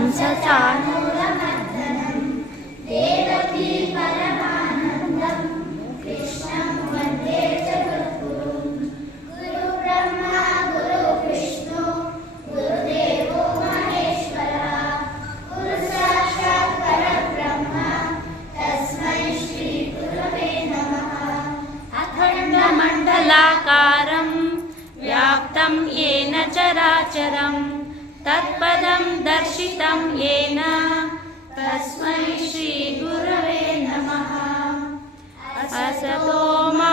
कंसचाणूरमर्दनं देवकी परमानन्दं कृष्णं वन्दे जगद्गुरुं गुरुब्रह्मा गुरुविष्णु गुरुदेवो महेश्वरः गुरुसाक्षात् परब्रह्म तस्मै श्रीगुरवे नमः। अखण्डमण्डलाकारं व्याप्तं येन चराचरं तत्पदं दर्शितं येन तस्मै श्रीगुरवे नमः। असतो मा